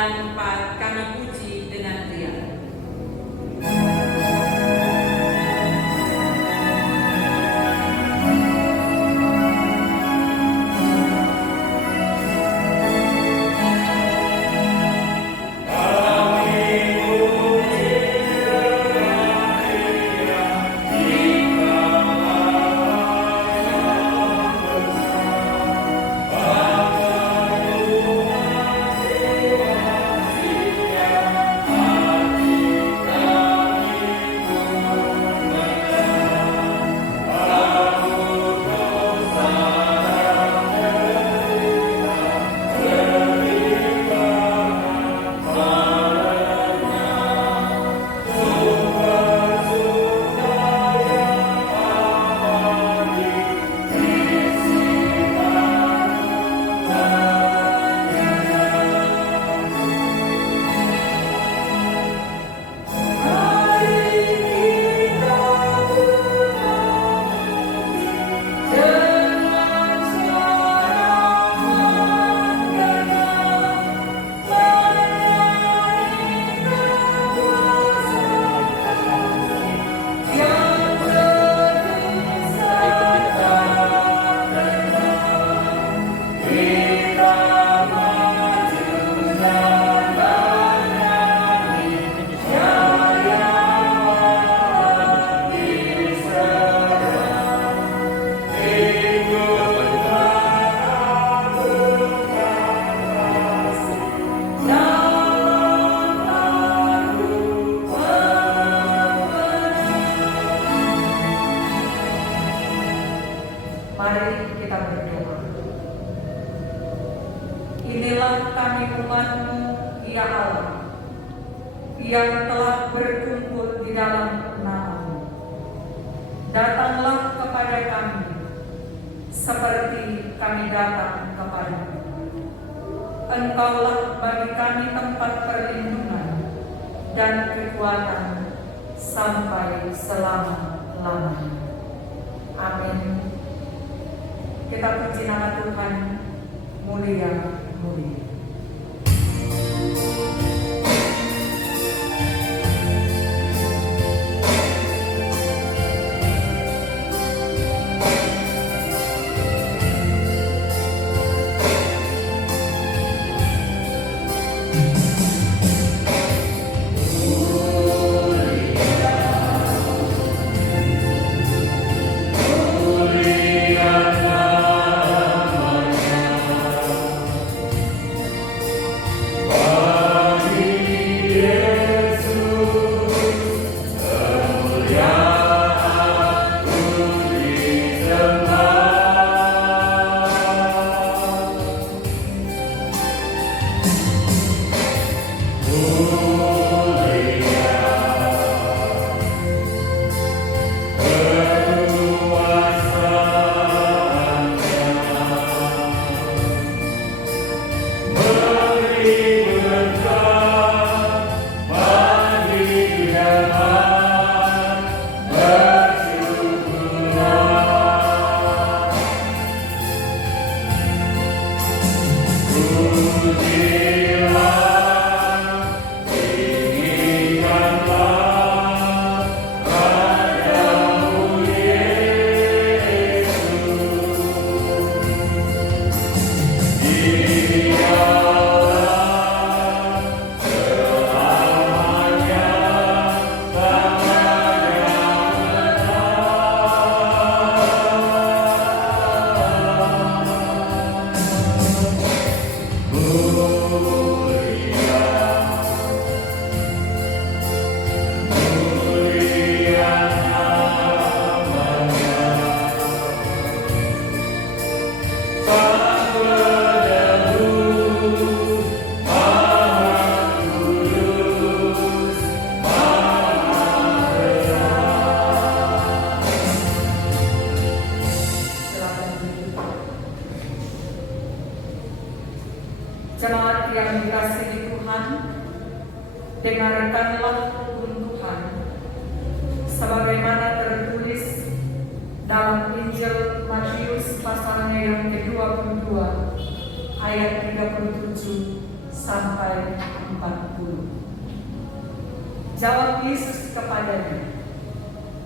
dan kami puji dengan riang. Mari kita berdoa. Inilah kami umat-Mu, ya Allah, yang telah berkumpul di dalam nama-Mu. Datanglah kepada kami, seperti kami datang kepadamu. Engkaulah bagi kami tempat perlindungan dan kekuatan sampai selama-lamanya. Amin. Kita puji nama Tuhan, mulia-mulia. Jemaat yang dikasihi Tuhan, dengarkanlah hukum Tuhan sebagaimana tertulis dalam Injil Matius pasalnya yang ke-22 ayat 37 sampai 40. Jawab Yesus kepadanya,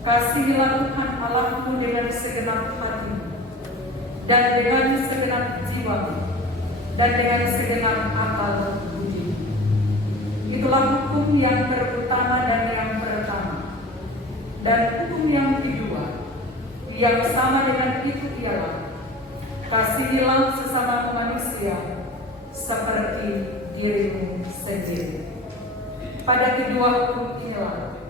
"Kasihilah Tuhan Allahmu dengan segenap hatimu, dan dengan segenap jiwamu, dan dengan segenap akal budimu." Itulah hukum yang terutama dan yang pertama. Dan hukum yang kedua, yang sama dengan itu ialah, kasihilah sesama manusia seperti dirimu sendiri. Pada kedua hukum inilah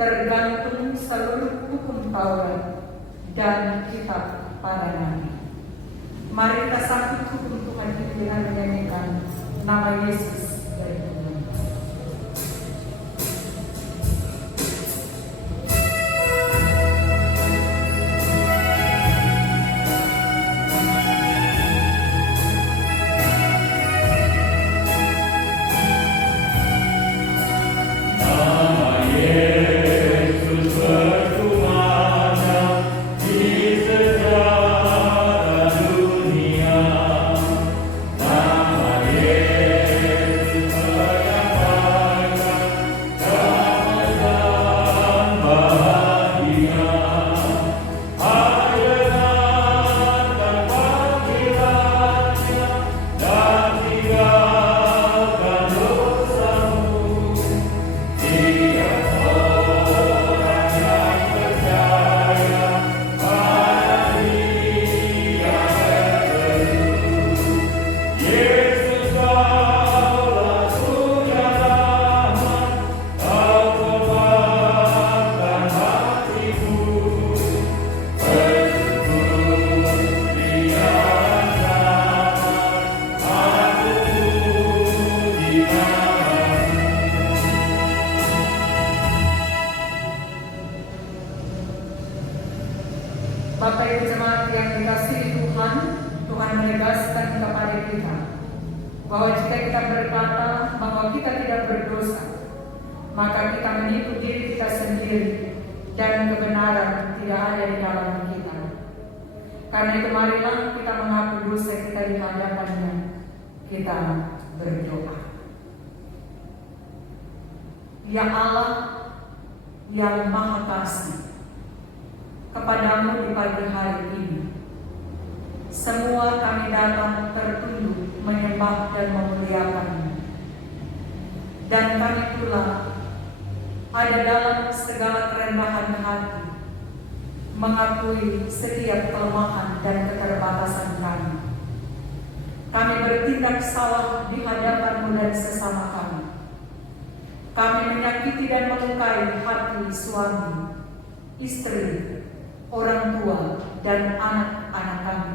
tergantung seluruh hukum Taurat dan kitab para nabi. Mari kita sambut hukum Tuhan itu dengan menyanyikan nama Yesus dari Tuhan. Bapak Ibu jemaat yang dikasihi Tuhan, Tuhan menegaskan kepada kita bahwa jika kita berkata bahwa kita tidak berdosa, maka kita menipu diri kita sendiri dan kebenaran tidak ada di dalam kita. Karena itu marilah kita mengaku dosa kita di hadapan-Nya, kita berdoa. Ya Allah yang Maha Kasih, kepadamu di pagi hari ini, semua kami datang tertunduk menyembah dan memuliakan-Mu. Dan kami pula ada dalam segala kerendahan hati mengakui setiap kelemahan dan keterbatasan kami. Kami bertindak salah di hadapan-Mu dan sesama kami. Kami menyakiti dan melukai hati suami, istri, orang tua, dan anak-anak kami.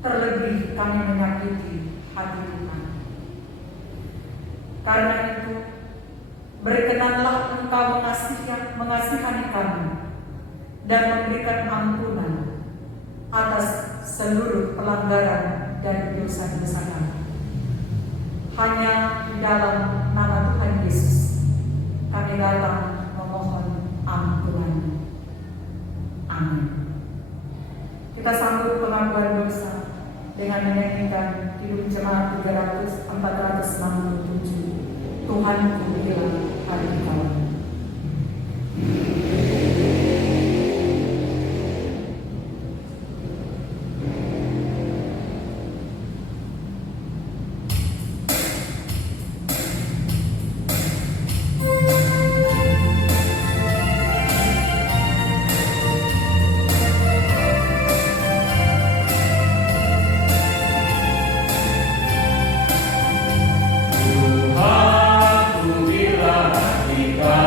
Terlebih kami menyakiti hati Tuhan. Karena itu, berkenanlah Engkau mengasihani kami dan memberikan ampunan atas seluruh pelanggaran dan dosa-dosa kami. Hanya di dalam nama Tuhan Yesus kami datang memohon ampunan. Amin. Kita sambut pengakuan dosa dengan menyanyikan Hidup Jemaat 467, Tuhanku bila hari Kau. Tuhanku bila hati Kau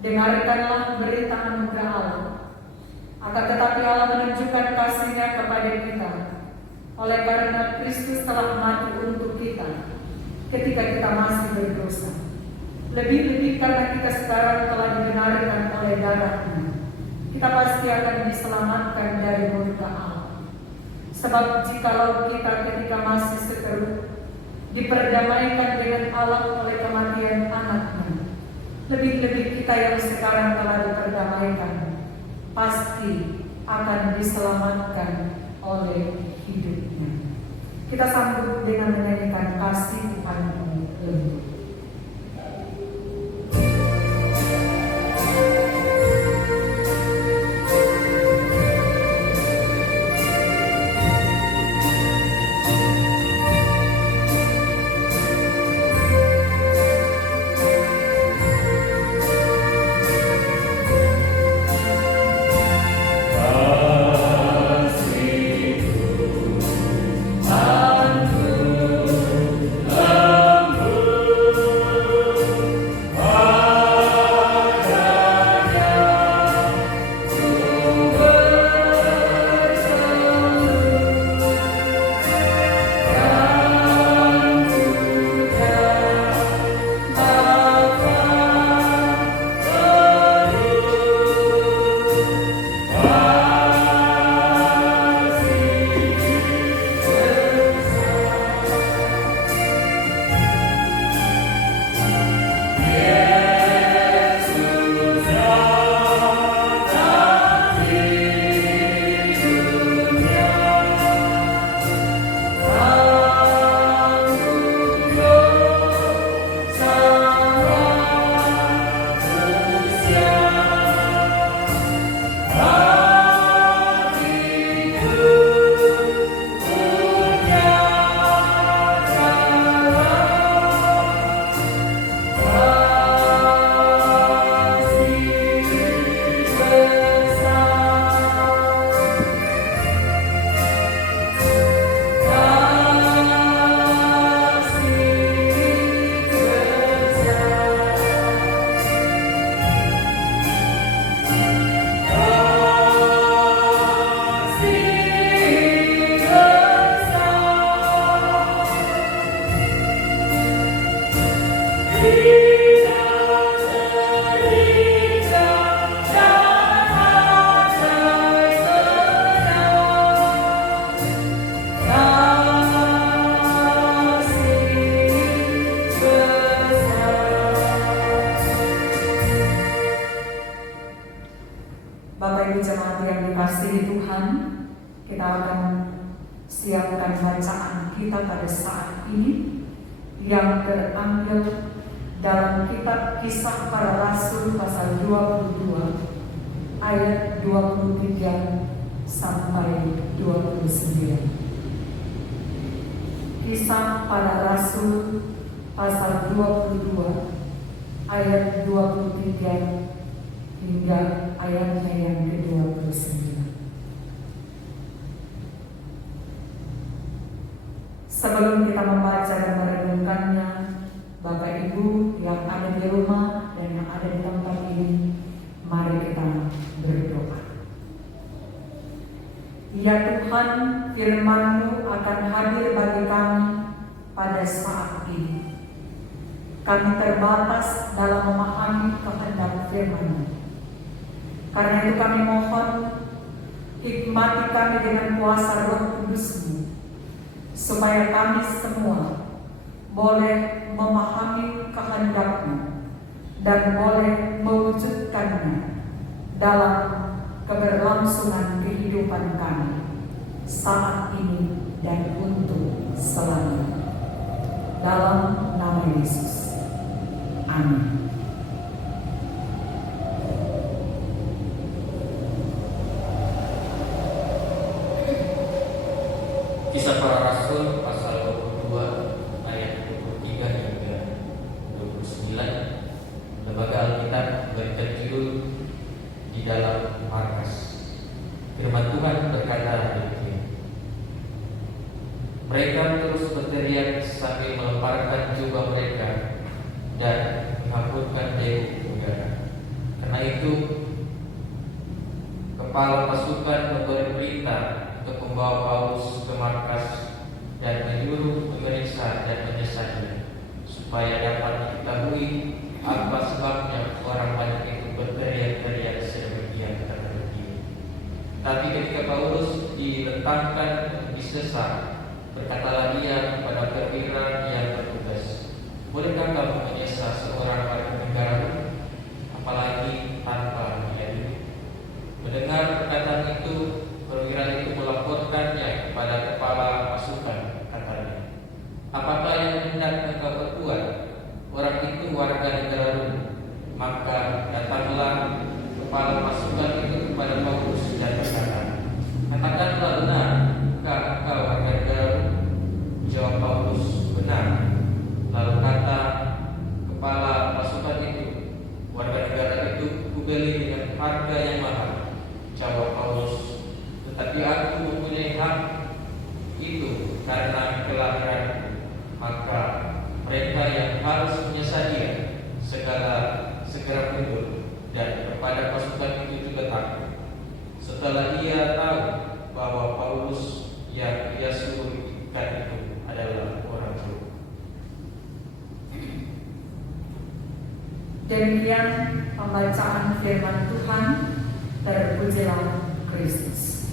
dengarkanlah berita anugerah Allah. Akan tetapi Allah menunjukkan kasih-Nya kepada kita oleh karena Kristus telah mati untuk kita ketika kita masih berdosa. Lebih-lebih karena kita sekarang telah dibenarkan oleh darah-Nya, kita pasti akan diselamatkan dari murka Allah. Sebab jikalau kita ketika masih seteru diperdamaikan dengan Allah oleh kematian anak-Nya, lebih-lebih kita yang sekarang telah diperdamaikan pasti akan diselamatkan oleh hidup-Nya. Kita sambut dengan menyanyikan kasih Tuhanmu lembut. Bapak Ibu jemaat yang dikasihi Tuhan, kita akan siapkan bacaan kita pada saat ini yang terambil dalam kitab Kisah Para Rasul pasal 22 ayat 23 sampai 29. Kisah Para Rasul pasal 22 ayat 23 hingga ayatnya yang ke-29. Sebelum kita membaca dan merenungkannya, Bapak Ibu yang ada di rumah dan yang ada di tempat ini, mari kita berdoa. Ya Tuhan, firman-Mu akan hadir bagi kami pada saat ini. Kami terbatas dalam memahami kehendak firman-Mu. Karena itu kami mohon, hikmati kami dengan kuasa Roh Kudus-Mu, supaya kami semua boleh memahami kehendak-Mu dan boleh mewujudkannya dalam keberlangsungan kehidupan kami saat ini dan untuk selamanya. Dalam nama Yesus. Amin. Kisah Para Rasul pasal 22 ayat 23 hingga 29. Lembaga Alkitab berikan judul Di Dalam Markas. Firman Tuhan berkata demikian. Mereka terus berteriak sambil melemparkan jubah mereka dan menghapuskan debu udara. kepala pasukan memberi perintah untuk membawa Paulus ke markas dan menyuruh memeriksa dan menyesajinya, supaya dapat diketahui apa sebabnya orang banyak itu berteriak-teriak sedemikian karena dia. Tapi ketika Paulus diletakkan untuk disesat, berkatalah dia kepada perwira yang bertugas, "Bolehkah kamu menyesat seorang warga negara, apalagi tanpa dia hidup?" Mendengar perkataan itu, perwira itu melaporkannya kepada kepala pasukan. Katanya, "Apakah yang hendak engkau perbuat? Orang itu warga negara Rom." Maka datanglah kepala pasukan itu kepada Paulus dan berkata, "Katakanlah benar, engkau warga negara Rom?" Jawab Paulus, "Benar." Lalu kata kepala pasukan itu, "Warga negara itu kubeli dengan harga yang mahal." Jawab Paulus, "Tetapi aku mempunyai hak itu karena kelahiranku." Maka mereka yang harus menyesat dia segera mundur, dan kepada pasukan itu juga takut. Setelah ia tahu bahwa Paulus yang ia suruh ikat itu adalah orang Rom. Demikian pembacaan firman Tuhan. Terpujilah Kristus.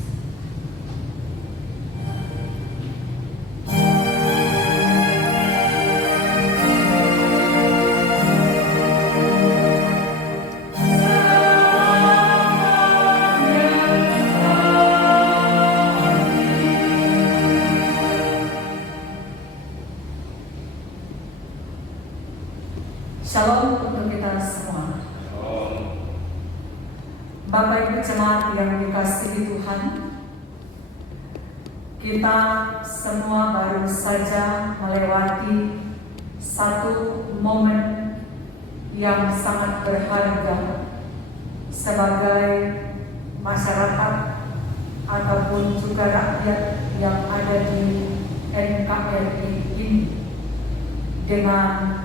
Shalom untuk kita semua. Bapak Ibu jemaat yang dikasihi Tuhan, kita semua baru saja melewati satu momen yang sangat berharga sebagai masyarakat ataupun juga rakyat yang ada di NKRI ini, dengan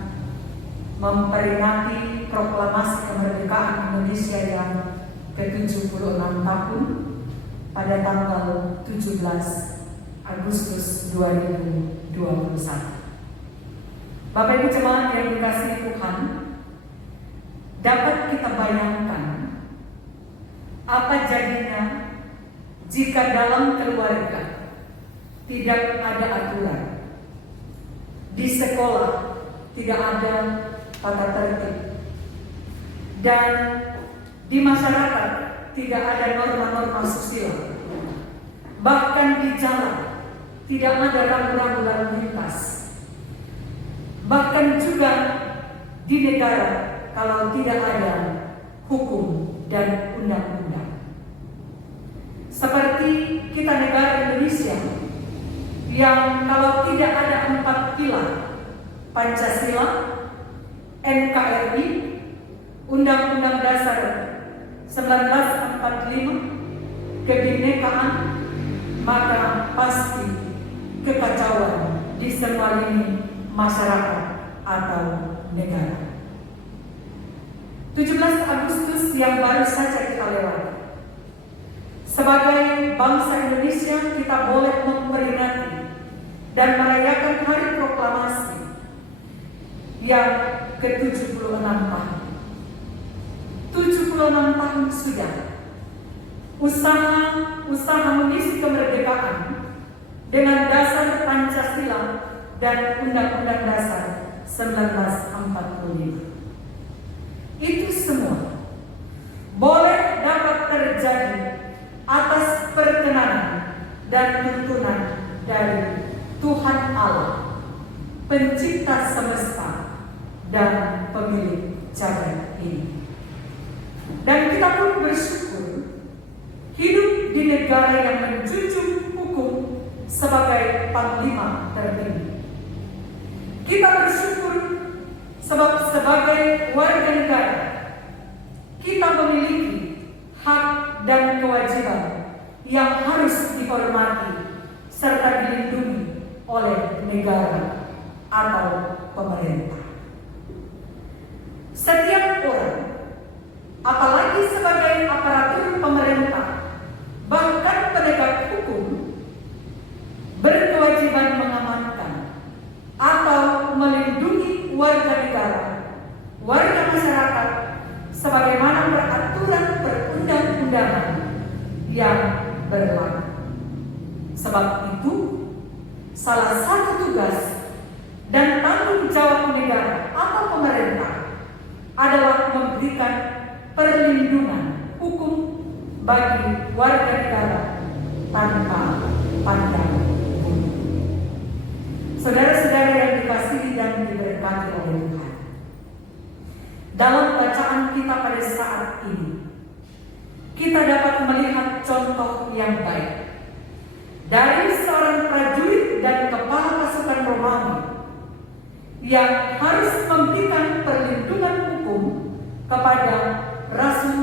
memperingati proklamasi kemerdekaan Indonesia yang ke-76 tahun pada tanggal 17 Agustus 2021. Bapak Ibu jemaat yang dikasihi Tuhan, dapat kita bayangkan apa jadinya jika dalam keluarga tidak ada aturan, di sekolah tidak ada tata tertib, dan di masyarakat tidak ada norma-norma sosial, bahkan di jalan tidak ada rambu-rambu lalu lintas, bahkan juga di negara kalau tidak ada hukum dan undang-undang. Seperti kita negara Indonesia yang kalau tidak ada 4 pilar, Pancasila, NKRI, Undang-Undang Dasar 1945, kebinekaan, maka pasti kekacauan di semua lini masyarakat atau negara. 17 Agustus yang baru saja kita lewati, sebagai bangsa Indonesia kita boleh memperingati dan merayakan hari proklamasi yang ke-76 tahun. 76 tahun sudah usaha mengisi kemerdekaan dengan dasar Pancasila dan Undang-Undang Dasar 1945. Itu semua boleh dapat terjadi atas perkenan dan tuntunan dari Tuhan Allah, pencipta semesta dan pemilik jagat ini. Dan kita pun bersyukur hidup di negara yang menjunjung hukum sebagai panglima tertinggi. Kita bersyukur sebab sebagai warga negara kita memiliki hak dan kewajiban yang harus dihormati serta dilindungi oleh negara atau pemerintah. Setiap orang, apalagi sebagai aparatur pemerintah yang berlaku. Sebab itu, salah satu tugas dan tanggung jawab negara atau pemerintah adalah memberikan perlindungan hukum bagi warga negara tanpa pandang bulu. Saudara-saudara yang dikasihi dan diberkati oleh Tuhan, dalam bacaan kita pada saat ini, kita dapat melihat contoh yang baik dari seorang prajurit dan kepala pasukan Romawi yang harus memberikan perlindungan hukum kepada Rasul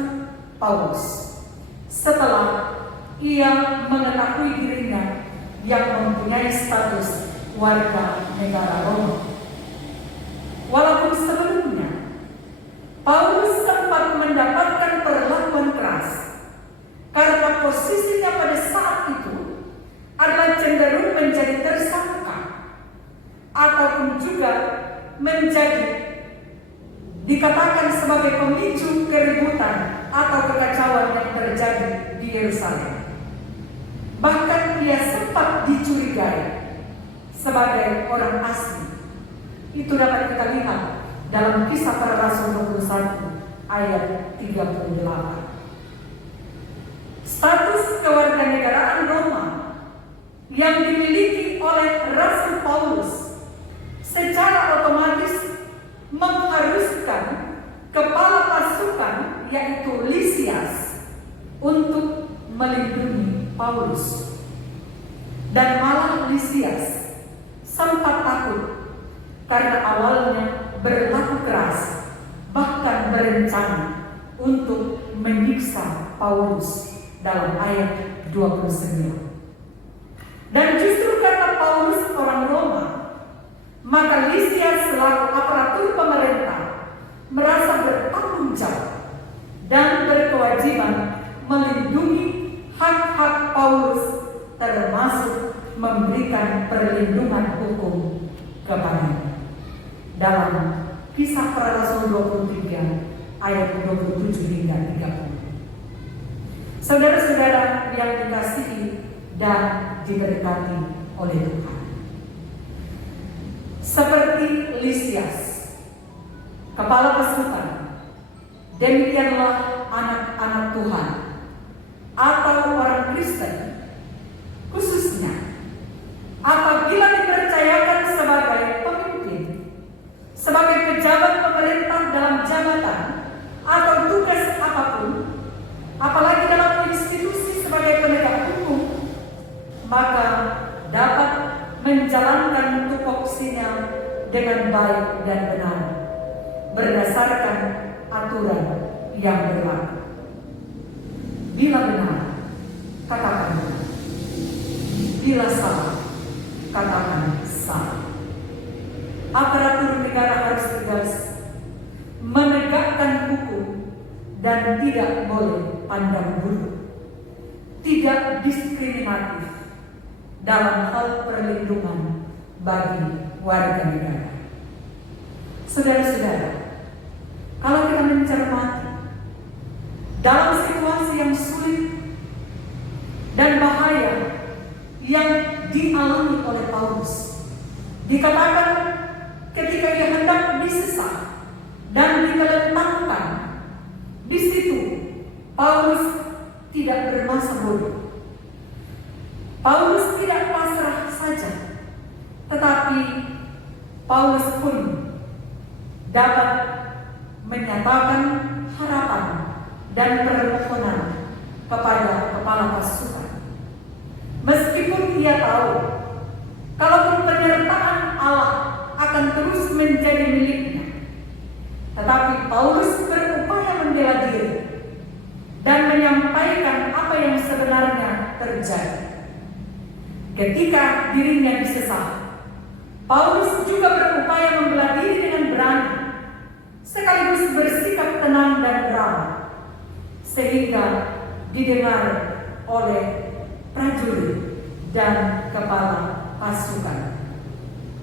Paulus setelah ia mengetahui dirinya yang mempunyai status warga negara Roma. Walaupun sebelumnya Paulus sempat mendapatkan perlakuan keras karena posisinya pada saat itu adalah cenderung menjadi tersangka ataupun juga menjadi dikatakan sebagai pemicu keributan atau kekacauan yang terjadi di Yerusalem. Bahkan ia sempat dicurigai sebagai orang asing. Itu dapat kita lihat dalam Kisah Para Rasul 21 ayat 38. Status kewarganegaraan Roma yang dimiliki oleh Rasul Paulus secara otomatis mengharuskan kepala pasukan yaitu Lisias untuk melindungi Paulus. Dan malah Lisias sempat takut karena awalnya berlaku keras, bahkan berencana untuk menyiksa Paulus dalam ayat 29. Dan justru karena Paulus orang Roma, maka Lisias selaku aparatur pemerintah merasa bertanggung jawab dan berkewajiban melindungi hak-hak Paulus, termasuk memberikan perlindungan hukum kepadanya. Dalam Kisah Para Rasul 23 ayat 27 hingga 30. Saudara-saudara yang dikasihi dan diberkati oleh Tuhan, seperti Lisias, kepala pasukan, demikianlah anak-anak Tuhan atau orang Kristen khususnya apabila dipercayakan sebagai pemimpin, sebagai pejabat pemerintah dalam jabatan atau tugas apapun, apalagi dalam institusi sebagai penegak hukum, maka dapat menjalankan tupoksinya dengan baik dan benar berdasarkan aturan yang berlaku. Bila benar, katakan benar. Bila salah, katakan salah. Aparatur negara harus tegas, menegakkan hukum, dan tidak boleh pandang bulu, tidak diskriminatif dalam hal perlindungan bagi warga negara. Saudara-saudara, kalau kita mencermati dalam situasi yang sulit dan bahaya yang dialami oleh Paulus, dikatakan ketika ia hendak disesat dan dikelentangkan, di situ Paulus tidak bermasa bodoh. Paulus tidak pasrah saja, tetapi Paulus pun dapat menyatakan harapan dan permohonan kepada kepala pasukan. Meskipun ia tahu kalaupun penyertaan Allah akan terus menjadi miliknya, tetapi Paulus berupaya membela diri dan menyampaikan apa yang sebenarnya terjadi. Ketika dirinya disesat, Paulus juga berupaya membela diri dengan berani, sekaligus bersikap tenang dan ramah, sehingga didengar oleh prajurit dan kepala pasukan.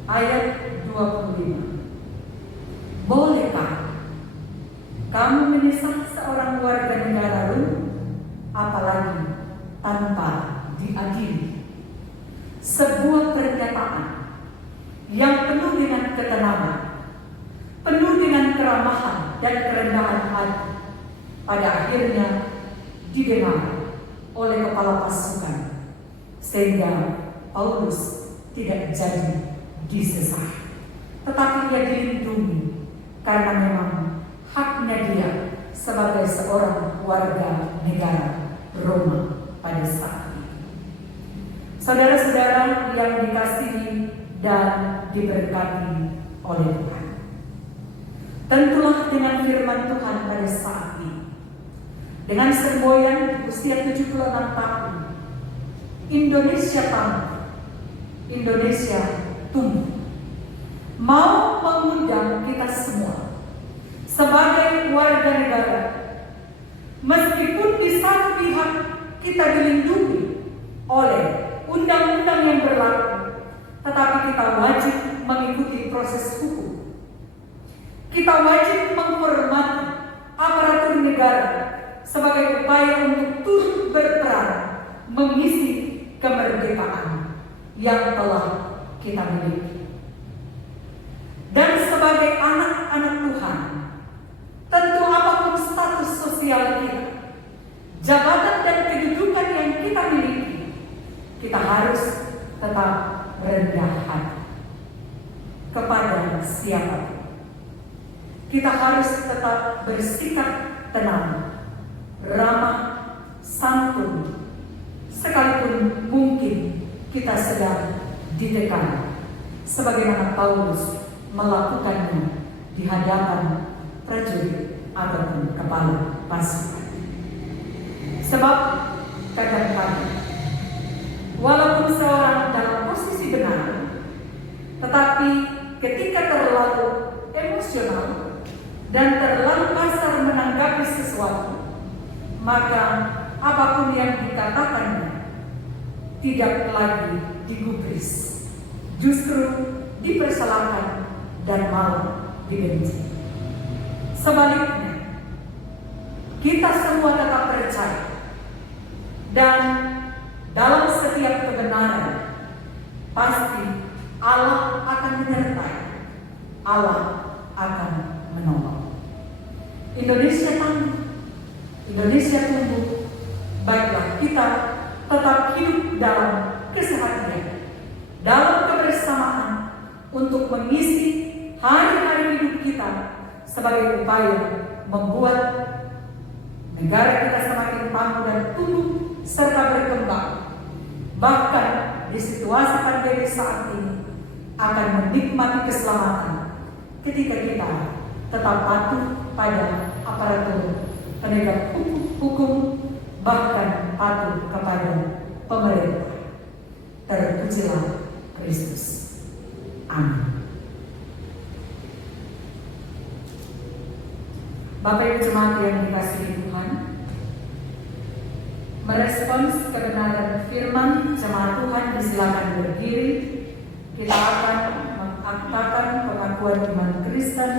Ayat 25. Bolehkah kamu menyesat seorang warga negara Rom, apalagi akhirnya didengar oleh kepala pasukan, sehingga Paulus tidak jadi disesat, tetapi ia dilindungi karena memang haknya dia sebagai seorang warga negara Roma pada saat itu. Saudara-saudara yang dikasihi dan diberkati oleh Tuhan, tentulah dengan firman Tuhan pada saat ini, dengan semboyan di usia 76 tahun, Indonesia tumbuh, Indonesia tumbuh, mau mengundang kita semua sebagai warga negara, meskipun di satu pihak kita dilindungi oleh undang-undang yang berlaku, tetapi kita wajib mengikuti proses hukum. Kita wajib menghormati aparatur negara sebagai upaya untuk turut berperan mengisi kemerdekaan yang telah kita miliki. Dan sebagai anak-anak Tuhan, tentu apapun status sosial kita, jabatan dan kedudukan yang kita miliki, kita harus tetap rendah hati kepada siapapun. Kita harus tetap bersikap tenang, ramah, santun, sekalipun mungkin kita sedang ditekan, sebagaimana Paulus melakukannya di hadapan prajurit ataupun kepala pasukan. Sebab kadang-kadang walaupun seorang dalam posisi benar, tetapi ketika terlalu emosional dan terlalu kasar menanggapi sesuatu, maka apapun yang dikatakannya tidak lagi digubris, justru dipersalahkan dan malah dibenci. Sebaliknya, kita semua tetap percaya dan dalam setiap kebenaran pasti Allah akan menyertai, Allah akan menolong. Indonesia tumbuh, baiklah kita tetap hidup dalam keseharian, dalam kebersamaan untuk mengisi hari-hari hidup kita sebagai upaya membuat negara kita semakin tangguh dan tumbuh serta berkembang. Bahkan di situasi pandemi saat ini akan menikmati keselamatan ketika kita tetap patuh pada aparatur penegak hukum, bahkan patuh kepada pemerintah. Terpujilah Kristus. Amin. Bapak Ibu Jemaat yang dikasihi Tuhan, merespons kebenaran firman jemaat Tuhan, disilakan berdiri. Kita akan mengaktakan pengakuan iman Kristen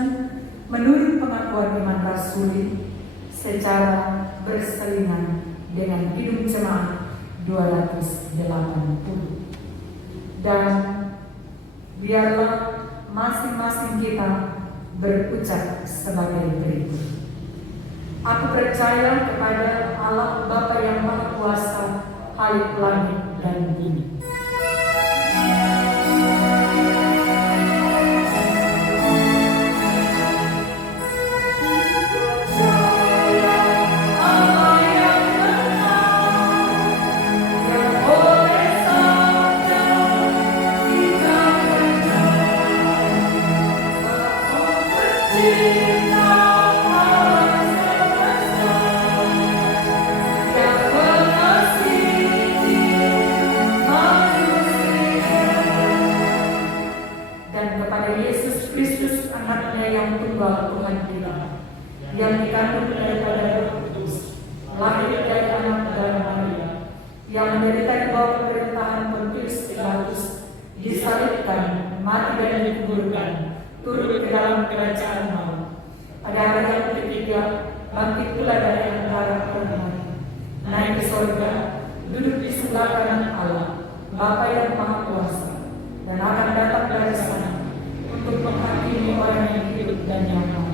menurut pengakuan iman Rasuli secara berselingan dengan Kidung Jemaat 280. Dan biarlah masing-masing kita berucap sebagai berikut. Aku percaya kepada Allah Bapa yang Maha Kuasa, Khalik langit dan bumi. Yang dikandung daripada Roh Kudus, lahir dari anak dan Maria, yang menderita di bawah pemerintahan Pontius Pilatus, disalibkan, mati dan dikuburkan, turun ke dalam kerajaan maut. Pada hari yang ketiga, bangkit pula dari antara orang mati, naik ke surga, duduk di sebelah kanan Allah, Bapa yang Maha Kuasa, dan akan datang dari sana untuk menghakimi orang yang hidup dan yang mati.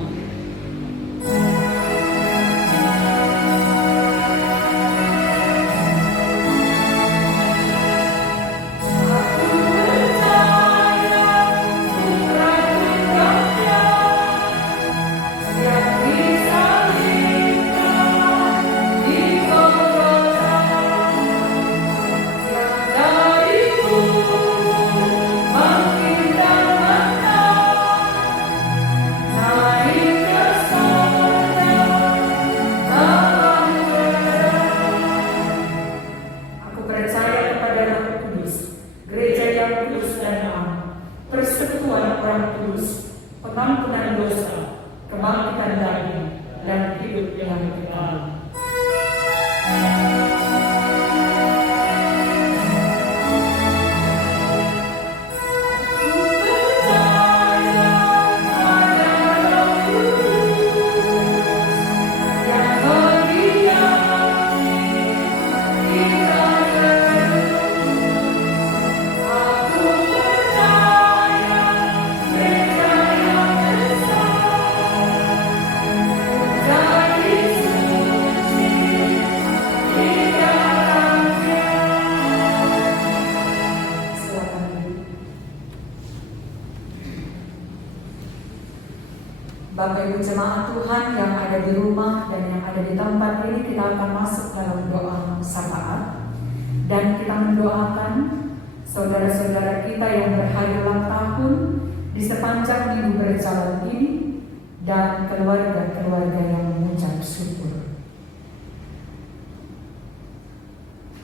Tuhan yang ada di rumah dan yang ada di tempat ini, kita akan masuk dalam doa syafaat dan kita mendoakan saudara-saudara kita yang berhari ulang tahun di sepanjang minggu berjalan ini dan keluarga-keluarga yang mengucap syukur.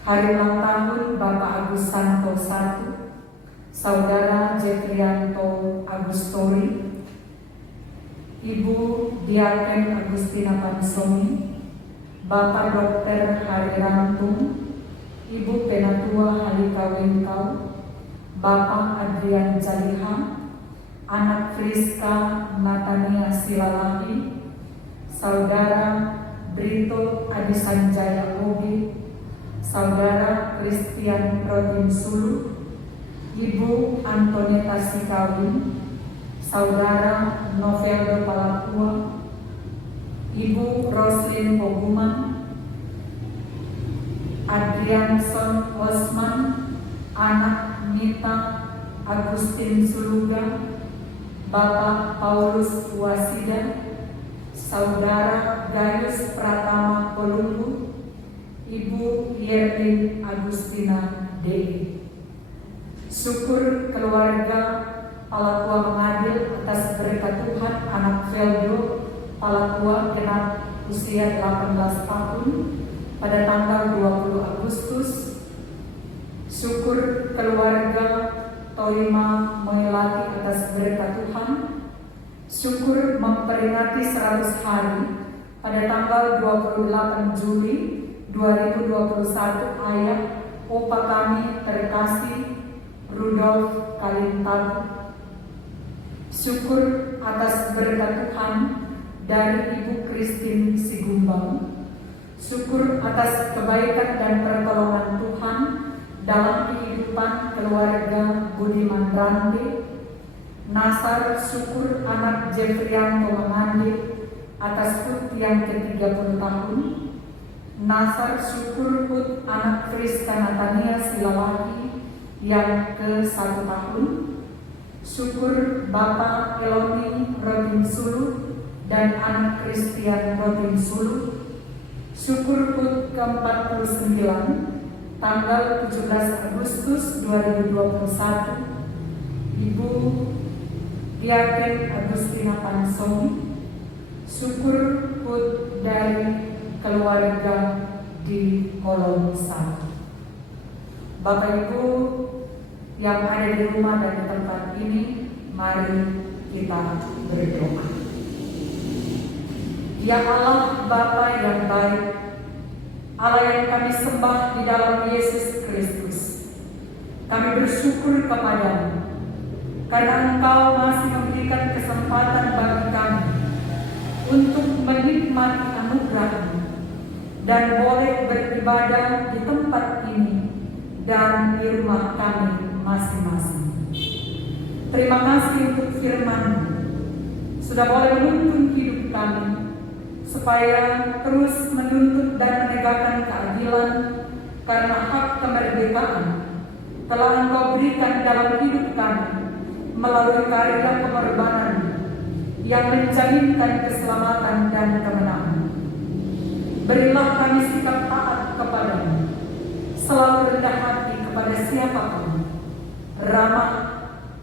Hari ulang tahun Bapak Agus Santo I, Saudara Jefrianto Agustori, Ibu Diaken Agustina Pansomi, Bapak Dr. Hari Rantung, Ibu Penatua Halika Wengkau, Bapak Adrian Jaliha, anak Friska Natania Silalahi, Saudara Brito Adisanjaya Ogi, Saudara Christian Rodin Sulu, Ibu Antoneta Sikawin, Saudara Noveldo Palakua, Ibu Roslin Poguman, Adrianson Osman, anak Mita Agustin Suluga, Bapak Paulus Wasida, Saudara Gayus Pratama Kolumbu, Ibu Yerlin Agustina Dewi. Syukur keluarga Palakua mengadil atas berkat Tuhan anak Veldo Palakua genap usia 18 tahun pada tanggal 20 Agustus. Syukur keluarga Toima Moelati atas berkat Tuhan. Syukur memperingati 100 hari pada tanggal 28 Juli 2021 ayah opa kami terkasih Rudolf Kalintar. Syukur atas berkat Tuhan dari Ibu Christine Sigumbang. Syukur atas kebaikan dan pertolongan Tuhan dalam kehidupan keluarga Budiman Rande. Nasar syukur anak Jefrianto Mengande atas HUT yang ke-30 tahun. Nasar syukur HUT anak Friska Natania Silalahi yang ke-1 tahun. Syukur Bapak Eloni Rodin Sulu dan anak Christian Rodin Sulu. Syukur HUT ke-49 tanggal 17 Agustus 2021 Ibu Diaken Agustina Pansomi. Syukur HUT dari keluarga di kolom 1. Bapak Ibu yang ada di rumah dan di tempat ini, mari kita berdoa. Ya Allah Bapa yang baik, Allah yang kami sembah di dalam Yesus Kristus, kami bersyukur kepadamu karena Engkau masih memberikan kesempatan bagi kami untuk menikmati anugerah-Mu dan boleh beribadah di tempat ini dan di rumah kami masing-masing. Terima kasih untuk firman-Mu sudah boleh menuntun hidup kami supaya terus menuntut dan menegakkan keadilan karena hak kemerdekaan telah Engkau berikan dalam hidup kami melalui karya pengorbanan yang menjaminkan keselamatan dan kemenangan. Berilah kami sikap taat kepadamu, selalu rendah hati kepada siapapun, ramah,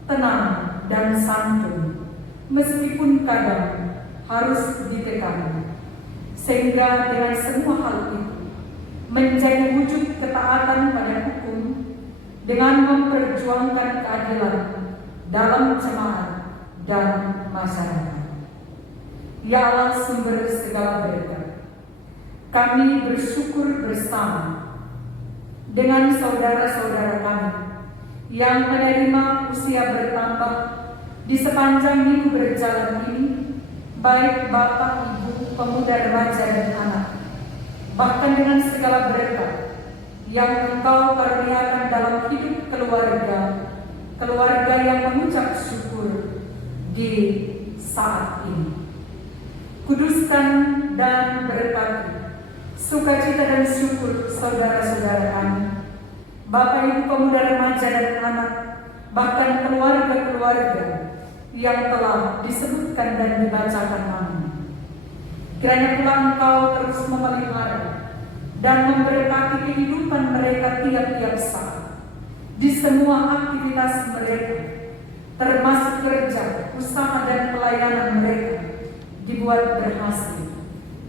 tenang, dan santun, meskipun kadang harus ditekan, sehingga dengan semua hal itu menjadi wujud ketaatan pada hukum dengan memperjuangkan keadilan dalam jemaat dan masyarakat. Ya Allah sumber segala berkat, kami bersyukur bersama dengan saudara-saudara kami yang menerima usia bertambah di sepanjang minggu berjalan ini, baik Bapak, Ibu, pemuda, remaja, dan anak, bahkan dengan segala berkat yang Engkau karuniakan dalam hidup keluarga yang mengucap syukur di saat ini. Kuduskan dan berkati sukacita dan syukur saudara-saudara kami, Bapak, Ibu, pemuda, remaja, dan anak, bahkan keluarga-keluarga yang telah disebutkan dan dibacakan nama. Kiranya pula Engkau terus memelihara dan memberkati kehidupan mereka tiap-tiap saat di semua aktivitas mereka, termasuk kerja, usaha dan pelayanan mereka dibuat berhasil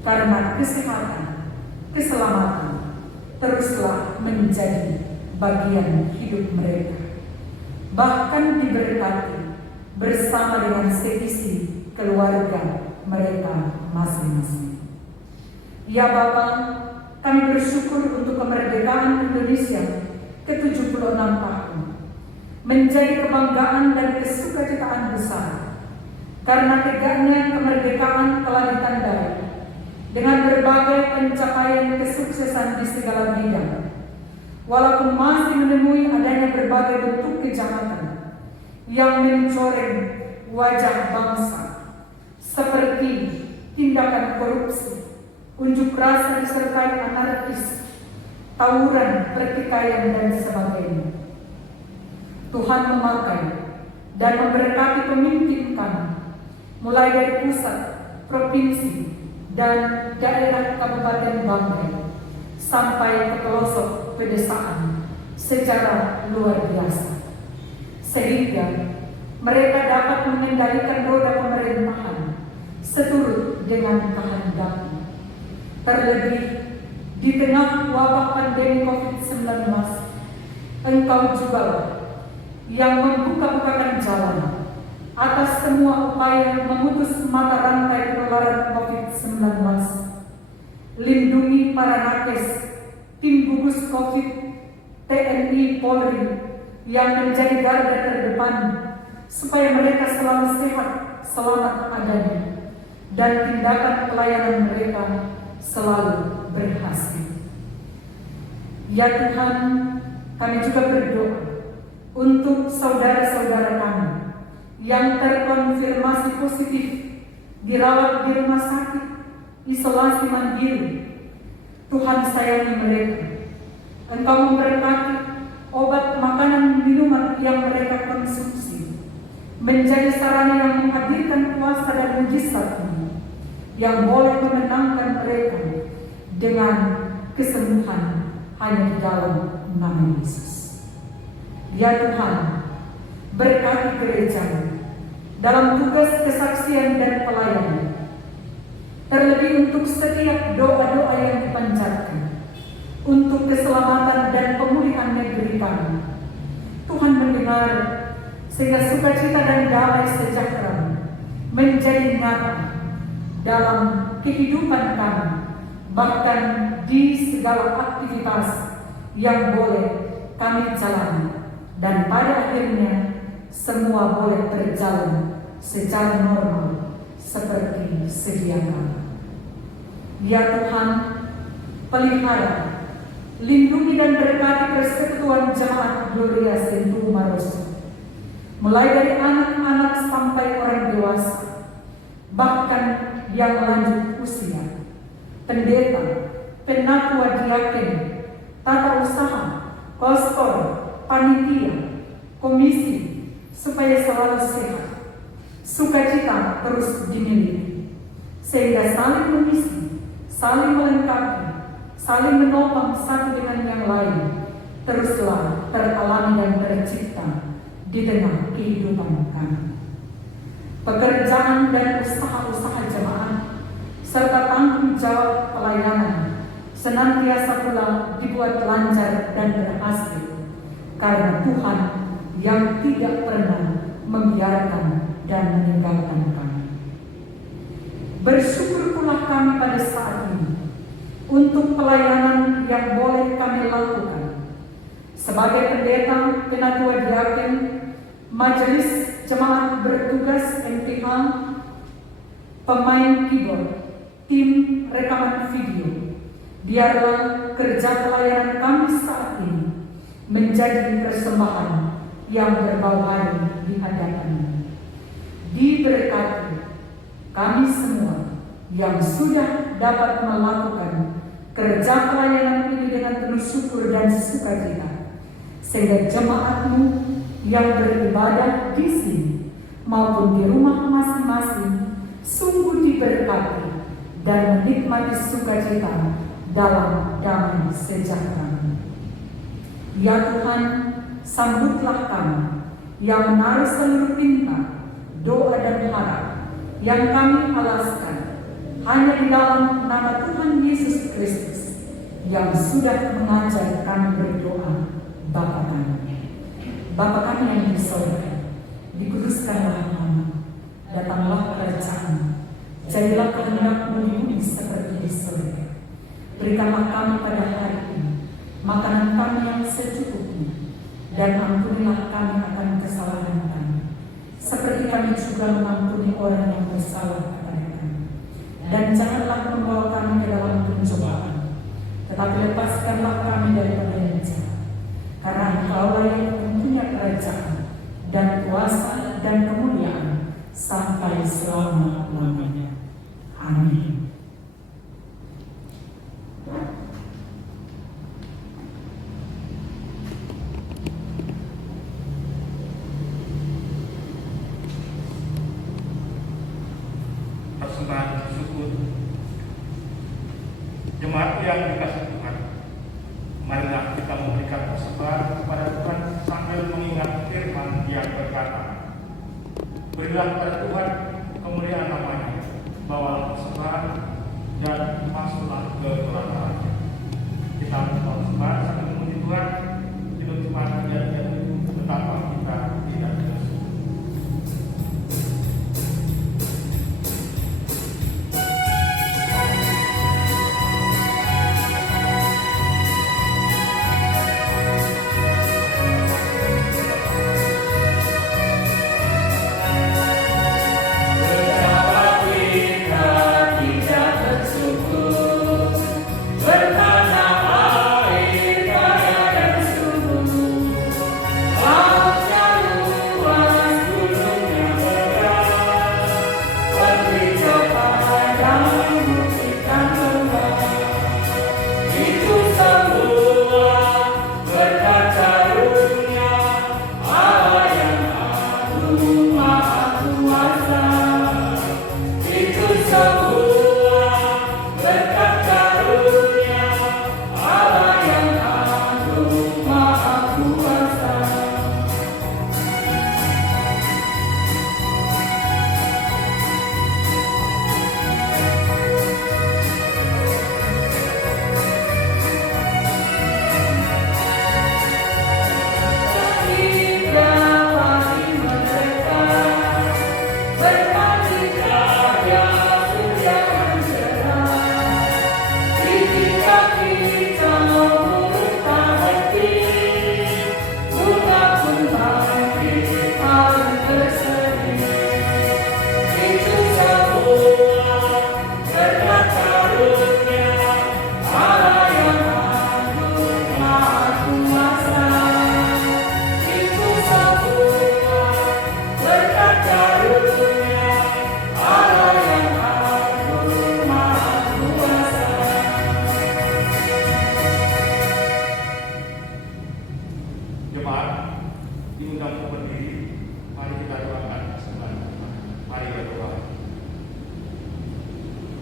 karena kesehatan, keselamatan teruslah menjadi bagian hidup mereka, bahkan diberkati bersama dengan seisi keluarga mereka masing-masing. Ya Bapa, kami bersyukur untuk kemerdekaan Indonesia ke-76 tahun, menjadi kebanggaan dan kesukacitaan besar, karena tegaknya kemerdekaan telah ditandai dengan berbagai pencapaian kesuksesan di segala bidang, walaupun masih menemui adanya berbagai bentuk kejahatan yang mencoreng wajah bangsa, seperti tindakan korupsi, unjuk rasa disertai anarkis, tawuran, pertikaian, dan sebagainya. Tuhan memakai dan memberkati pemimpin kami, mulai dari pusat, provinsi, dan daerah Kabupaten Banggai, sampai ke pelosok pedesaan secara luar biasa, sehingga mereka dapat mengendalikan roda pemerintahan seturut dengan kehendak-Mu. Terlebih di tengah wabah pandemi COVID-19, Engkau juga yang membuka-bukakan jalan atas semua upaya memutus mata rantai penularan COVID-19. Lindungi para nakes, tim gugus COVID, TNI, Polri yang menjadi garda terdepan, supaya mereka selalu sehat, selamat adanya, dan tindakan pelayanan mereka selalu berhasil. Ya Tuhan, kami juga berdoa untuk saudara-saudara kami yang terkonfirmasi positif dirawat di rumah sakit, isolasi mandiri. Tuhan sayangi mereka. Engkau memberkati obat, makanan, minuman yang mereka konsumsi, menjadi sarana yang menghadirkan kuasa dan mujizat-Mu yang boleh memenangkan mereka dengan kesembuhan hanya di dalam nama Yesus. Ya Tuhan, berkati gereja dalam tugas kesaksian dan pelayanan, terlebih untuk setiap doa-doa yang dipanjatkan untuk keselamatan dan pemulihan negeri kami. Tuhan mendengar, sehingga sukacita dan damai sejahtera menjadi nyata dalam kehidupan kami, bahkan di segala aktivitas yang boleh kami jalani, dan pada akhirnya semua boleh berjalan secara normal seperti sedia kala. Ya Tuhan, pelihara, lindungi dan berkati persekutuan jemaat Gloria Sentuh Maroso, mulai dari anak-anak sampai orang dewasa, bahkan yang lanjut usia, pendeta, penatua diaken, tata usaha, kostor, panitia, komisi, supaya selalu sehat, sukacita terus dimiliki, sehingga saling mengisi, saling melengkapi, saling menopang satu dengan yang lain, teruslah teralami dan tercipta di tengah kehidupan kami. Pekerjaan dan usaha-usaha jemaat serta tanggung jawab pelayanan senantiasa pula dibuat lancar dan berhasil, karena Tuhan yang tidak pernah membiarkan dan meninggalkan kami. Bersyukur pula kami pada saat ini untuk pelayanan yang boleh kami lakukan sebagai pendeta, penatua diaken, majelis jemaat bertugas MTH, pemain keyboard, tim rekaman video. Biarlah kerja pelayanan kami saat ini menjadi persembahan yang berbau harum di hadapan-Mu. Diberkati kami semua yang sudah dapat melakukan kerja pelayanan ini dengan penuh syukur dan sukacita, sehingga jemaat-Mu yang beribadah di sini maupun di rumah masing-masing sungguh diberkati dan menikmati sukacita dalam damai sejahtera. Ya Tuhan, sambutlah kami yang menaruh seluruh tinta, doa dan harap yang kami alaskan hanya di dalam nama Tuhan Yesus Kristus yang sudah mengajar kami berdoa. Bapa kami yang di sorga, dikuduskanlah nama, datanglah kerajaan, jadilah kehendak-Mu di bumi seperti di sorga. Berikanlah kami pada hari ini makanan kami yang secukupnya, dan ampunilah kami akan kesalahan kami, seperti kami juga mengampuni orang yang bersalah kepada kami. Dan janganlah membawa kami ke dalam pencobaan, tetapi lepaskanlah kami daripada yang jahat. Karena Engkaulah yang mempunyai kerajaan dan kuasa dan kemuliaan sampai selama-lamanya. Amin. Persembahan syukur. Jemaat yang dikasihi Tuhan, marilah kita memberikan persembahan kepada Tuhan sambil mengingat firman yang berkata, berilah kepada Tuhan kemuliaan namanya, bawalah persembahan dan masuklah ke neraka-Nya. Kita persembahan sambil memuji Tuhan, hidup Tuhan kejadian itu betapa kita tidak bersyukur.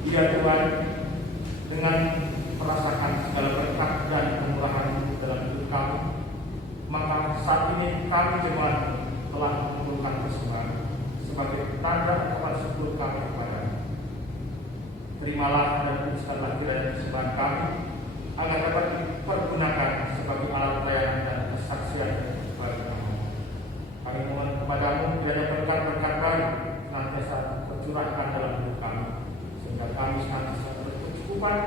Ya Tuhan, dengan merasakan segala berkat dan kemurahan dalam hidup kami, maka saat ini kami jemaat telah mengumpulkan persembahan sebagai tanda ucapan syukur kami kepada-Mu. Terimalah dan kuduskanlah kiranya persembahan kami agar dapat dipergunakan sebagai alat pelayanan dan kesaksian bagi Kami. Kami mohon kepada-Mu kiranya berkat-berkat baru senantiasa tercurahkan dalam hidup kami, sehingga kami senantiasa berkecukupan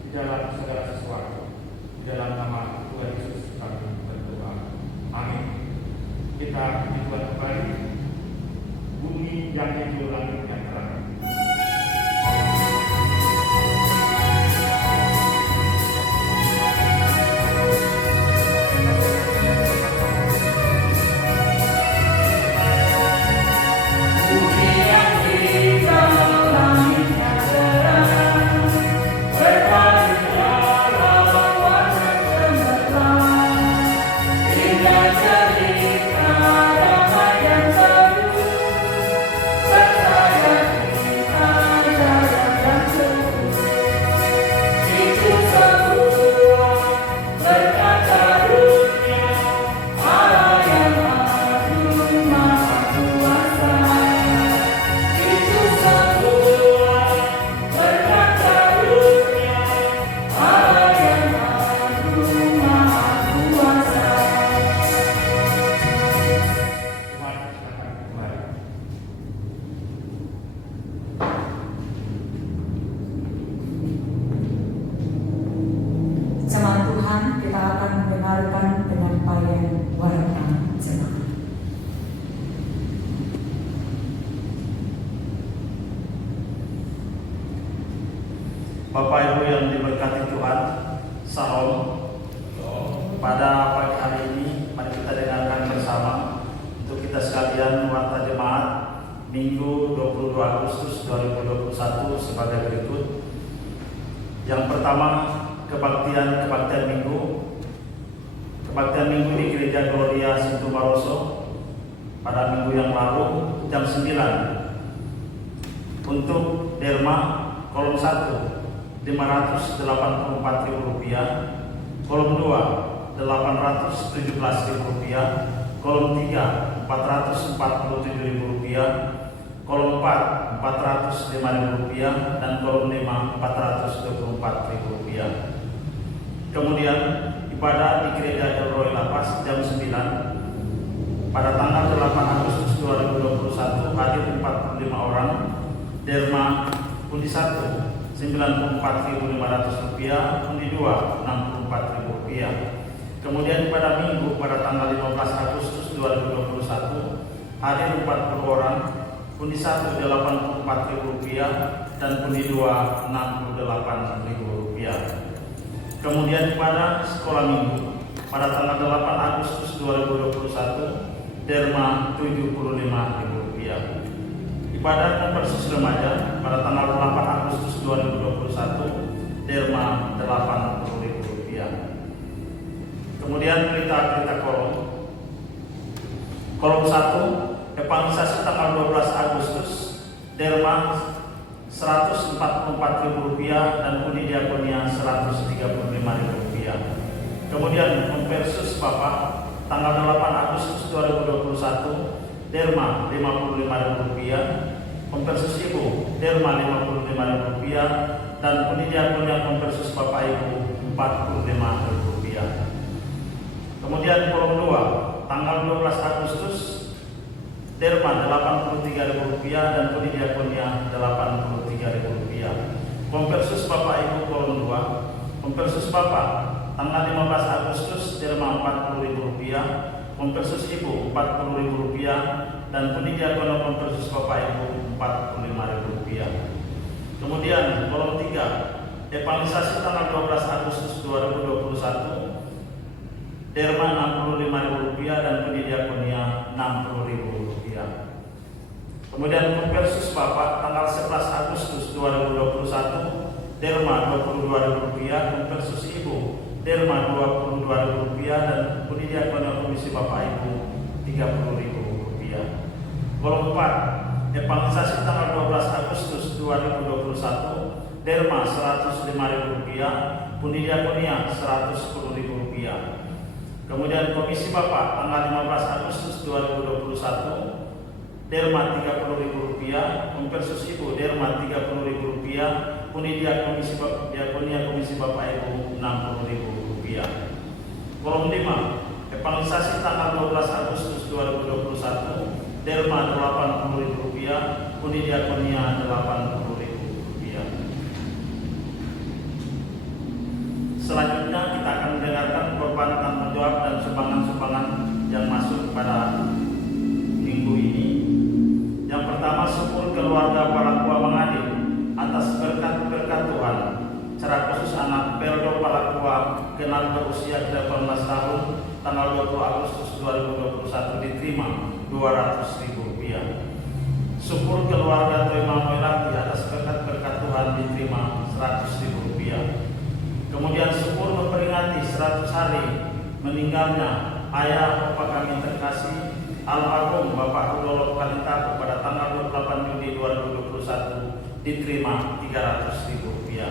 di dalam segala sesuatu. Di dalam nama Tuhan Yesus kami berdoa. Amin. Kita puji Tuhan kembali. Bumi yang hijau, langit yang terang. Jemaat Tuhan, kita akan mendengarkan penyampaian warta jemaat. Bapak Ibu yang diberkati Tuhan, Salam. Pada pagi hari ini, mari kita dengarkan bersama untuk kita sekalian warta jemaat Minggu 22 Agustus 2021 sebagai berikut. Yang pertama, kebaktian Minggu. Kebaktian Minggu di Gereja Gloria Sintu Maroso pada minggu yang lalu jam 9. Untuk derma kolom 1 Rp584.000, kolom 2 Rp817.000, kolom 3 Rp447.000, kolom 4 Rp405.000, dan kolom 5 Rp424.000. Kemudian ibadah di Gereja El Roy Lapas jam 9 pada tanggal 8 Agustus 2021 hadir 45 orang. Derma undi 1 Rp94.500, undi 2 Rp64.000. Kemudian pada Minggu pada tanggal 15 Agustus 2021 hadir 40 orang. Undi 1 Rp84.000 dan undi 2 Rp68.000. Kemudian pada sekolah minggu pada tanggal 8 Agustus 2021 derma Rp75.000. Ibadah konversi remaja pada tanggal 8 Agustus 2021 derma Rp80.000. Kemudian berita-berita kolom 1 evangelisasi tanggal 12 Agustus derma Rp144.000 dan undi diakonia Rp135.000. Kemudian konversus Bapak tanggal 8 Agustus 2021 derma Rp55.000, konversus Ibu derma Rp55.000, dan undi diakonia konversus Bapak Ibu Rp45.000. Kemudian kolom 2 tanggal 12 Agustus derma Rp83.000 dan undi diakonia Rp83.000. Konversus Bapak Ibu kolom 2, konversus Bapak tanggal 15 Agustus derma Rp40.000, konversus Ibu Rp40.000, dan undi diakonia konversus Bapak Ibu Rp45.000. Kemudian kolom 3 evangelisasi tanggal 12 Agustus 2021 derma Rp65.000 dan undi diakonia Rp60.000. Kemudian konversus Bapak tanggal 11 Agustus 2021 derma Rp22.000, konversus Ibu derma Rp22.000 dan undi diakonia komisi Bapak Ibu Rp30.000. Kolom 4 evangelisasi tanggal 12 Agustus 2021 derma Rp105.000, undi diakonia Rp110.000. Kemudian komisi Bapak tanggal 15 Agustus 2021 derma Rp30.000, konversus Ibu derma Rp30.000, undi diakonia komisi Bapak Ibu Rp60.000. Kolom 5 evangelisasi tanggal 12 Agustus 2021 derma Rp80.000, undi diakonia Rp80.000. Selanjutnya kita akan mendengarkan korban tanggung jawab dan sumbangan-sumbangan yang masuk pada minggu ini. Yang pertama, syukur keluarga Palakua Mangadil atas berkat-berkat Tuhan. Secara khusus anak Perdo Palakua kenal berusia 18 tahun tanggal 20 Agustus 2021 diterima Rp200.000. Syukur keluarga Toima Melati atas berkat-berkat Tuhan diterima Rp100.000. Kemudian syukur memperingati 100 hari meninggalnya ayah Bapak kami terkasih almarhum Bapak Rudolf Kalita pada tanggal 28 Juli 2021 diterima Rp300.000.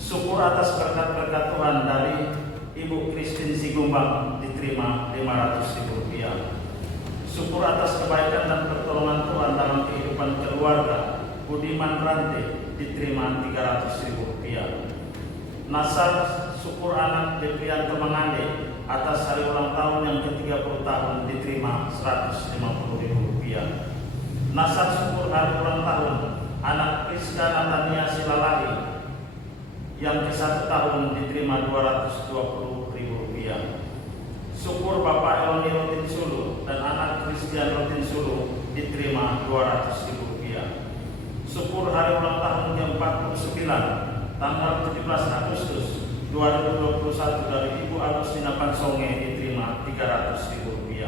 Syukur atas berkat-berkat Tuhan dari Ibu Christine Sigumbang diterima Rp500.000. Syukur atas kebaikan dan pertolongan Tuhan dalam kehidupan keluarga Budiman Rante diterima Rp300.000. Nasar syukur anak Deprianto Mangande atas hari ulang tahun yang ke-30 tahun diterima Rp150.000. Nasar syukur hari ulang tahun anak Priska Natania Silalahi yang ke-1 tahun diterima Rp220.000. Syukur Bapak Eloni Rotin Sulu dan anak Christian Rotin Sulu diterima Rp200.000. Syukur hari ulang tahun ke-49 tanggal 17 Agustus 2021 dari Ibu Agustina Pansonge diterima Rp300.000.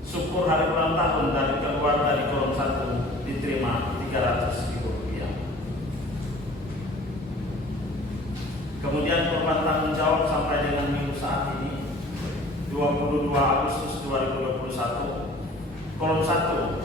Syukur hari ulang tahun dari keluarga di kolom 1 diterima Rp300.000. Kemudian korban tanggung jawab sampai dengan minggu saat ini 22 Agustus 2021, kolom 1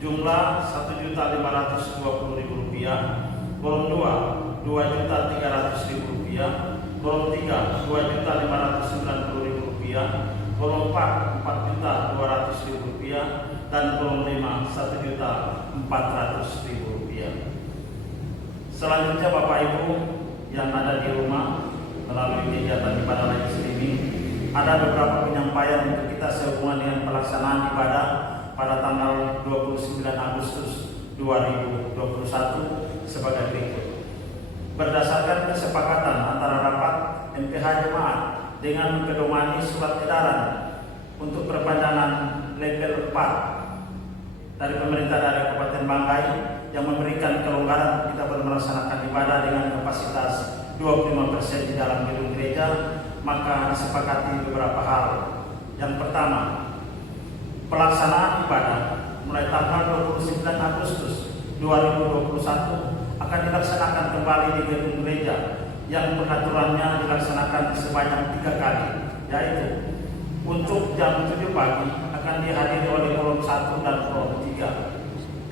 jumlah Rp1.520.000, kolom 2 Rp2.300.000, kolom 3 Rp2.590.000, kolom 4 Rp4.200.000, dan kolom 5 Rp1.400.000. Selanjutnya Bapak Ibu yang ada di rumah melalui kegiatan ibadah live streaming, ada beberapa penyampaian untuk kita sehubungan dengan pelaksanaan ibadah pada tanggal 29 Agustus 2021 sebagai berikut. Berdasarkan kesepakatan antara rapat MPH Jemaat dengan mempedomani surat edaran untuk perpanjangan level 4 dari pemerintah daerah Kabupaten Banggai yang memberikan kelonggaran kita melaksanakan ibadah dengan kapasitas 25% di dalam gedung gereja, maka disepakati beberapa hal. Yang pertama, pelaksanaan ibadah mulai tanggal 29 Agustus 2021 akan dilaksanakan kembali di gedung gereja yang pengaturannya dilaksanakan sebanyak 3 kali, yaitu untuk jam 7 pagi akan dihadiri oleh kolom 1 dan kolom 3.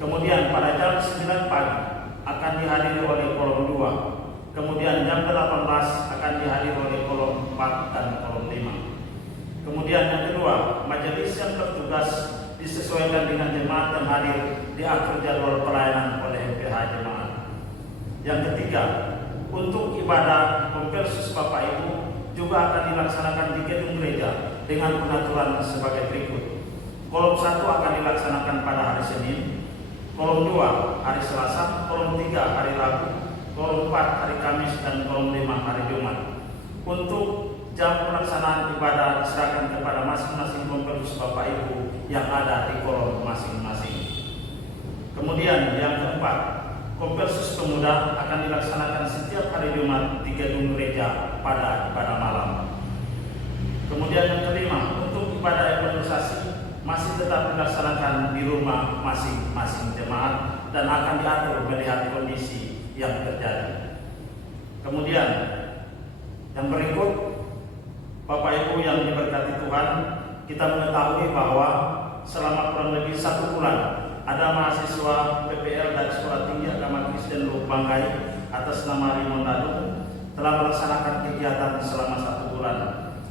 Kemudian pada jam 9 pagi akan dihadiri oleh kolom 2. Kemudian jam 18 akan dihadiri oleh kolom 4 dan kolom 5. Kemudian yang kedua, majelis yang bertugas disesuaikan dengan jemaat yang hadir diatur jadwal pelayanan oleh MPH Jemaat. Yang ketiga, untuk ibadah konversus Bapak Ibu juga akan dilaksanakan di gedung gereja dengan pengaturan sebagai berikut. Kolom 1 akan dilaksanakan pada hari Senin, kolom 2 hari Selasa, kolom 3 hari Rabu, kolom 4 hari Kamis, dan kolom 5 hari Jumat. Untuk jam pelaksanaan ibadah diserahkan kepada masing-masing konversus Bapak Ibu yang ada di kolom masing-masing. Kemudian yang keempat, konversus pemuda akan dilaksanakan setiap hari Jumat di gedung gereja pada ibadah malam. Kemudian yang kelima, untuk ibadah evangelisasi masih tetap dilaksanakan di rumah masing-masing jemaat dan akan diatur melihat kondisi yang terjadi. Kemudian yang berikut, Bapak Ibu yang diberkati Tuhan, kita mengetahui bahwa selama kurang lebih 1 bulan ada mahasiswa PPL dari Sekolah Tinggi Agama Kristen Lubuk Banggai atas nama Rimon Dadu telah melaksanakan kegiatan selama 1 bulan.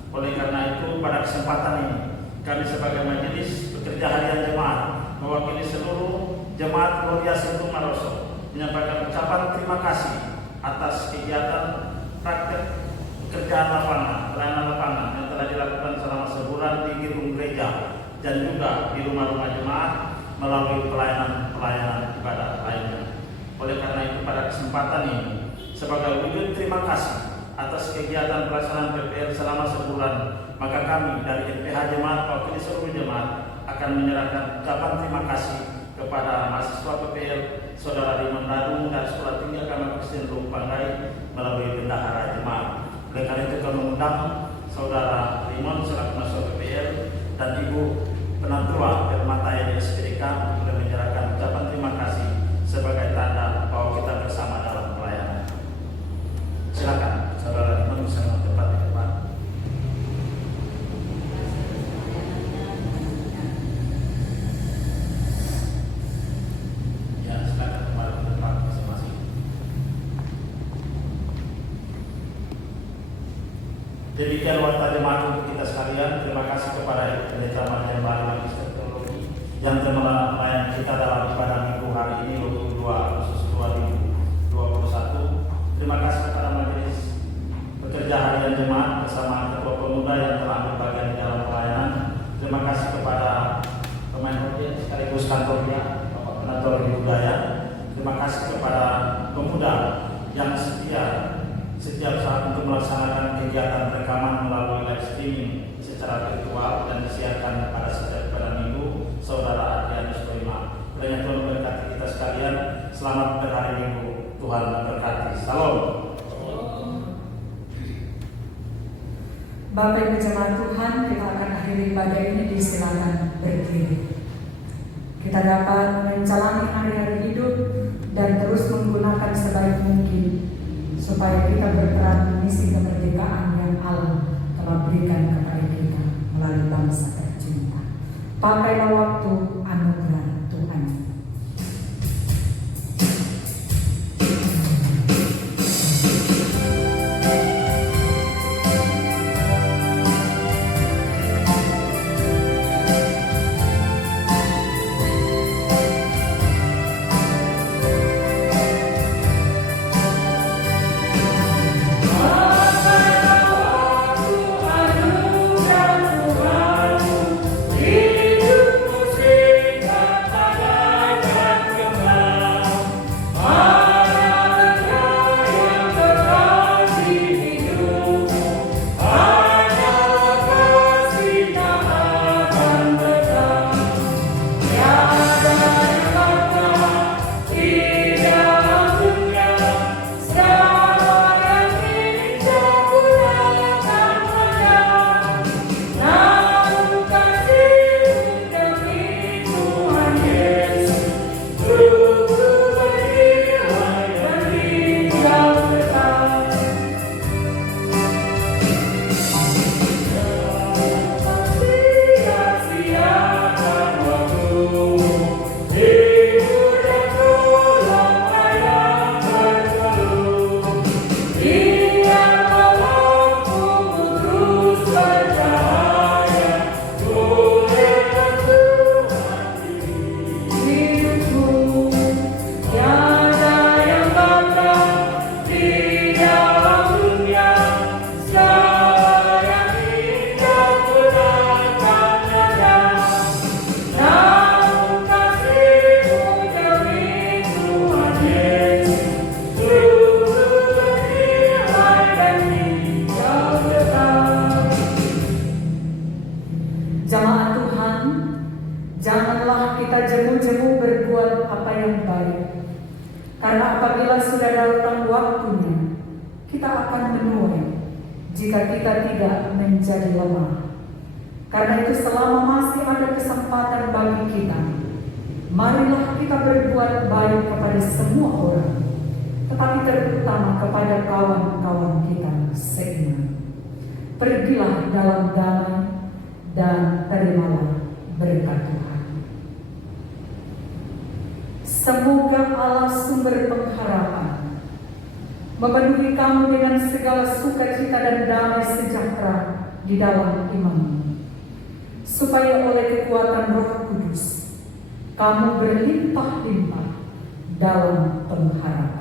Oleh karena itu, pada kesempatan ini kami sebagai majelis bekerja harian jemaat mewakili seluruh jemaat Gloria Sintu Maroso menyampaikan ucapan terima kasih atas kegiatan praktek pekerjaan lapangan, pelayanan lapangan yang telah dilakukan selama sebulan di gedung gereja dan juga di rumah-rumah jemaat melalui pelayanan ibadah lainnya. Oleh karena itu, pada kesempatan ini sebagai wujud terima kasih atas kegiatan pelaksanaan PPL selama sebulan, maka kami dari MPH Jemaat mewakili seluruh jemaat akan menyerahkan ucapan terima kasih kepada mahasiswa PPL Saudara Rimon Dadu dari Sekolah Tinggi Agama Kristen Lubuk Banggai melalui bendahara jemaat. Oleh karena itu kami mengundang Saudara Rimon selaku mahasiswa PPL dan Ibu Penantua Permata yang SPDK untuk menyerahkan ucapan terima kasih sebagai tanda bahwa kita bersama dalam pelayanan. Silakan Saudara Rimon bisa mentempat di depan. Ya, silakan kembali ke tempat masing-masing. Demikian warta jemaat untuk kita sekalian. Terima kasih kepada Pendeta Majen Bali Magister Teologi yang telah melayani kita dalam ibadah minggu hari ini 22 Agustus 2021. Terima kasih kepada majelis pekerja harian jemaat bersama ketua pemuda yang telah ambil bagian di dalam pelayanan. Terima kasih kepada pemain hotel sekaligus kantornya Bapak Penator Budaya. Terima kasih kepada pemuda yang setia setiap saat untuk melaksanakan kegiatan rekaman melalui live streaming secara virtual dan disiarkan pada setiap minggu, Saudara Adrianus Boima. Kiranya Tuhan memberkati kita sekalian. Selamat berhari Minggu. Tuhan memberkati. Salam. Bapak Ibu jemaat Tuhan, kita akan akhiri ibadah ini, disilakan berdiri. Kita dapat menjalani hari-hari hidup dan terus menggunakan sebaik mungkin supaya kita berperan misi kemerdekaan yang Allah telah berikan kepada kita melalui bangsa tercinta. Pakailah waktu anugerah Tuhan. Jamaat Tuhan, janganlah kita jemu-jemu berbuat apa yang baik. Karena apabila sudah datang waktunya, kita akan menuai jika kita tidak menjadi lemah. Karena itu selama masih ada kesempatan bagi kita, marilah kita berbuat baik kepada semua orang, tetapi terutama kepada kawan-kawan kita seiman. Pergilah dalam damai dan terimalah berkat Tuhan. Semoga Allah sumber pengharapan memenuhi kamu dengan segala sukacita dan damai sejahtera di dalam iman, supaya oleh kekuatan Roh Kudus kamu berlimpah-limpah dalam pengharapan.